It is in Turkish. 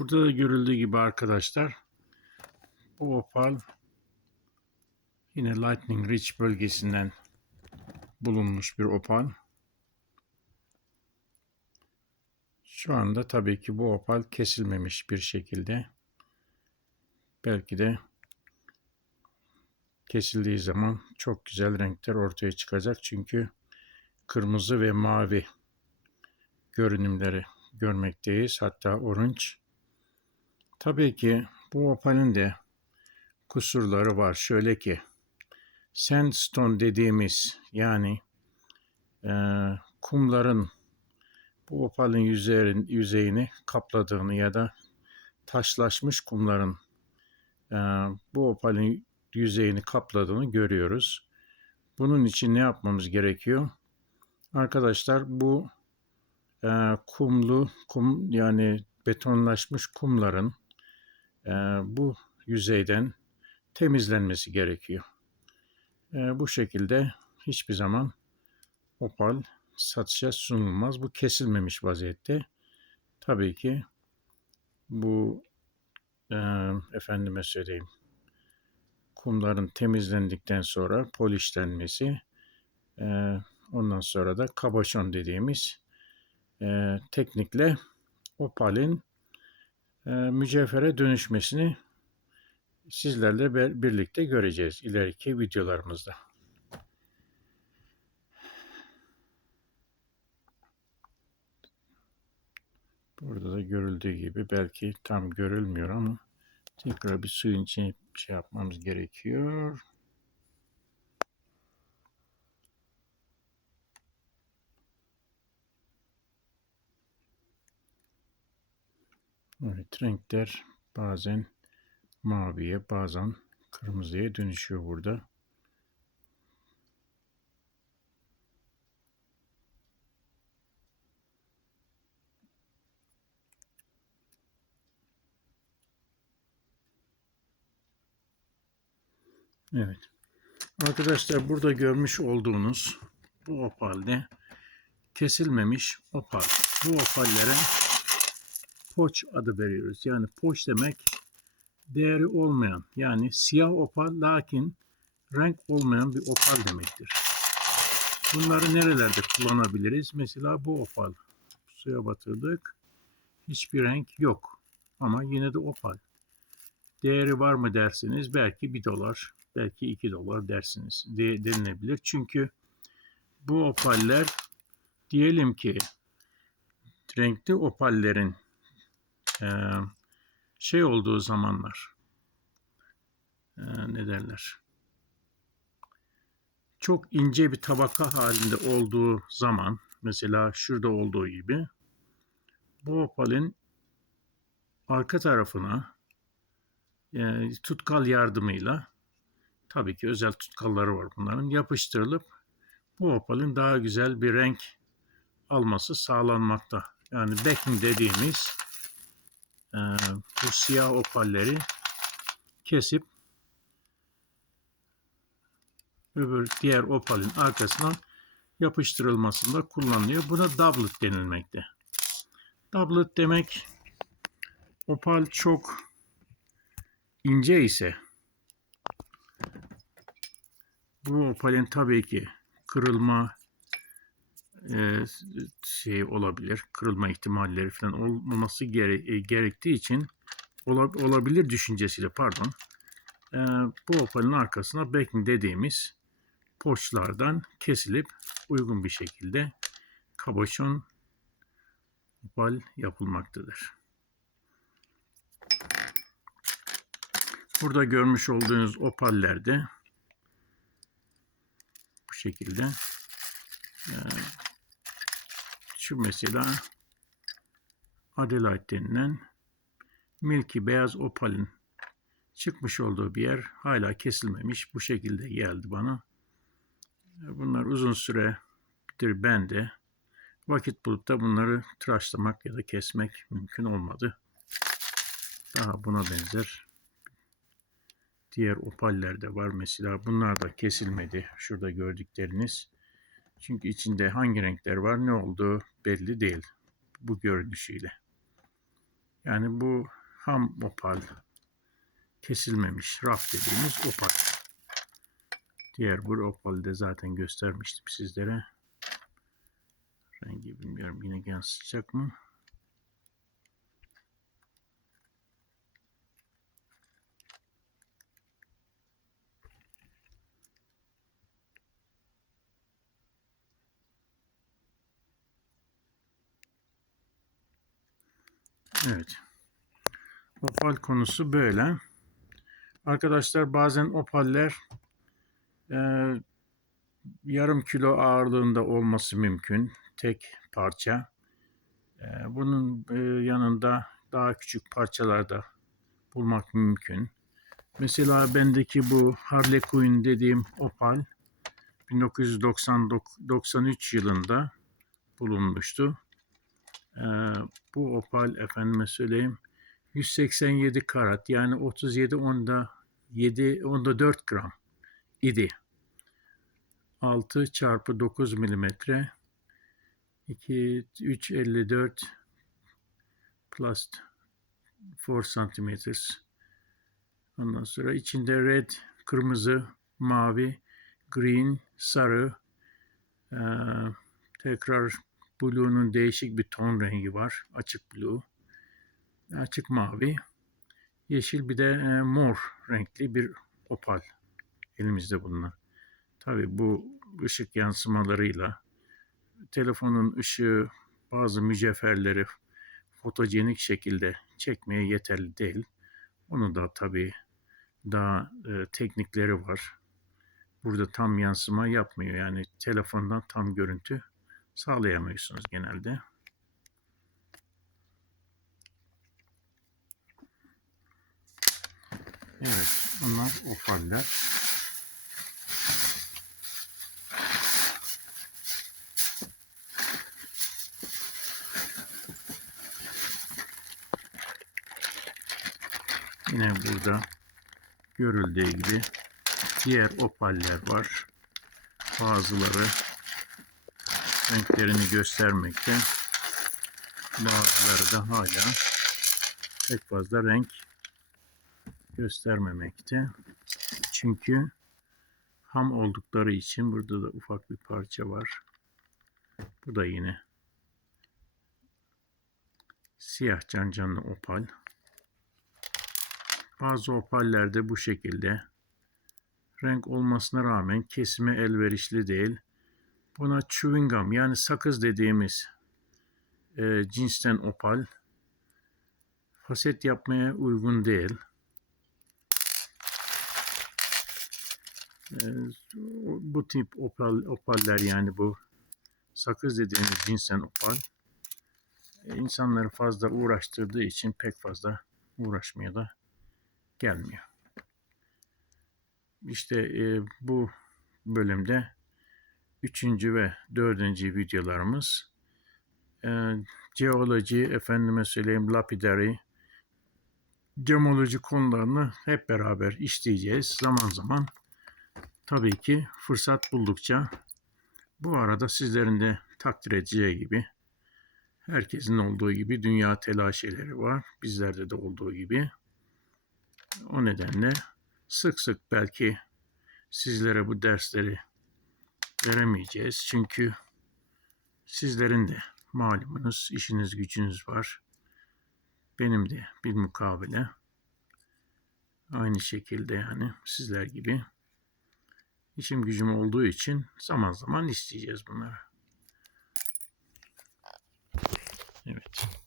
Burada da görüldüğü gibi arkadaşlar bu opal yine Lightning Ridge bölgesinden bulunmuş bir opal. Şu anda tabii ki bu opal kesilmemiş bir şekilde. Belki de kesildiği zaman çok güzel renkler ortaya çıkacak. Çünkü kırmızı ve mavi görünümleri görmekteyiz. Hatta orange. Tabii ki bu opalin de kusurları var. Şöyle ki sandstone dediğimiz yani e, kumların bu opalin yüzeyin, yüzeyini kapladığını ya da taşlaşmış kumların e, bu opalin yüzeyini kapladığını görüyoruz. Bunun için ne yapmamız gerekiyor? Arkadaşlar bu e, kumlu kum yani betonlaşmış kumların bu yüzeyden temizlenmesi gerekiyor. E, bu şekilde hiçbir zaman opal satışa sunulmaz. Bu kesilmemiş vaziyette. Tabii ki bu e, efendime söyleyeyim kumların temizlendikten sonra polişlenmesi e, ondan sonra da kabaşon dediğimiz e, teknikle opalin mücevhere dönüşmesini sizlerle birlikte göreceğiz ileriki videolarımızda. Burada da görüldüğü gibi belki tam görülmüyor ama tekrar bir suyun içine şey yapmamız gerekiyor. Evet renkler bazen maviye bazen kırmızıya dönüşüyor burada. Evet. Arkadaşlar burada görmüş olduğunuz bu opalde kesilmemiş opal. Bu opallere poç adı veriyoruz. Yani poç demek değeri olmayan yani siyah opal lakin renk olmayan bir opal demektir. Bunları nerelerde kullanabiliriz? Mesela bu opal. Suya batırdık. Hiçbir renk yok. Ama yine de opal. Değeri var mı dersiniz? Belki bir dolar, belki iki dolar dersiniz diye denilebilir. Çünkü bu opaller diyelim ki renkli opallerin şey olduğu zamanlar e, ne derler çok ince bir tabaka halinde olduğu zaman mesela şurada olduğu gibi bu opalin arka tarafına yani tutkal yardımıyla tabii ki özel tutkalları var bunların yapıştırılıp bu opalin daha güzel bir renk alması sağlanmakta. Yani backing dediğimiz e, bu siyah opalleri kesip öbür diğer opalin arkasına yapıştırılmasında kullanılıyor. Buna doublet denilmekte. Doublet demek opal çok ince ise bu opalin tabii ki kırılma e, şey olabilir. Kırılma ihtimalleri falan olmaması gere, e, gerektiği için olabilir düşüncesiyle pardon. E, bu opalin arkasına backing dediğimiz poçlardan kesilip uygun bir şekilde kaboşon opal yapılmaktadır. Burada görmüş olduğunuz opallerde bu şekilde şu mesela Adelaide denilen Milky beyaz opalin çıkmış olduğu bir yer hala kesilmemiş. Bu şekilde geldi bana. Bunlar uzun süre bir bende vakit bulup da bunları tıraşlamak ya da kesmek mümkün olmadı. Daha buna benzer diğer opaller de var. Mesela bunlar da kesilmedi. Şurada gördükleriniz. Çünkü içinde hangi renkler var ne olduğu belli değil. Bu görünüşüyle. Yani bu ham opal kesilmemiş raf dediğimiz opal. Diğer bu opali de zaten göstermiştim sizlere. Rengi bilmiyorum yine yansıyacak mı? Evet. Opal konusu böyle. Arkadaşlar bazen opaller e, yarım kilo ağırlığında olması mümkün. Tek parça. E, bunun e, yanında daha küçük parçalar da bulmak mümkün. Mesela bendeki bu Harley Quinn dediğim opal 1993 yılında bulunmuştu. Ee, bu opal efendime söyleyeyim 187 karat yani 37 onda 7 onda 4 gram idi. 6 çarpı 9 milimetre 2 3 54 plus 4 centimeters. Ondan sonra içinde red, kırmızı, mavi, green, sarı, ee, tekrar Blue'nun değişik bir ton rengi var. Açık blue, açık mavi, yeşil bir de e, mor renkli bir opal elimizde bulunan. Tabi bu ışık yansımalarıyla telefonun ışığı bazı mücevherleri fotojenik şekilde çekmeye yeterli değil. Onun da tabi daha e, teknikleri var. Burada tam yansıma yapmıyor. Yani telefondan tam görüntü sağlayamıyorsunuz genelde. Evet, bunlar ofaller. Yine burada görüldüğü gibi diğer opaller var. Bazıları renklerini göstermekte. Bazıları da hala pek fazla renk göstermemekte. Çünkü ham oldukları için burada da ufak bir parça var. Bu da yine siyah can canlı opal. Bazı opaller de bu şekilde renk olmasına rağmen kesime elverişli değil. Buna chewing gum yani sakız dediğimiz e, cinsten opal faset yapmaya uygun değil. E, bu tip opal, opaller yani bu sakız dediğimiz cinsten opal e, insanları fazla uğraştırdığı için pek fazla uğraşmaya da gelmiyor. İşte e, bu bölümde üçüncü ve dördüncü videolarımız e, geoloji, efendime söyleyeyim lapidary, gemoloji konularını hep beraber işleyeceğiz zaman zaman. Tabii ki fırsat buldukça bu arada sizlerin de takdir edeceği gibi herkesin olduğu gibi dünya telaşeleri var. Bizlerde de olduğu gibi. O nedenle sık sık belki sizlere bu dersleri veremeyeceğiz. Çünkü sizlerin de malumunuz işiniz gücünüz var. Benim de bir mukabele aynı şekilde yani sizler gibi işim gücüm olduğu için zaman zaman isteyeceğiz bunları. Evet.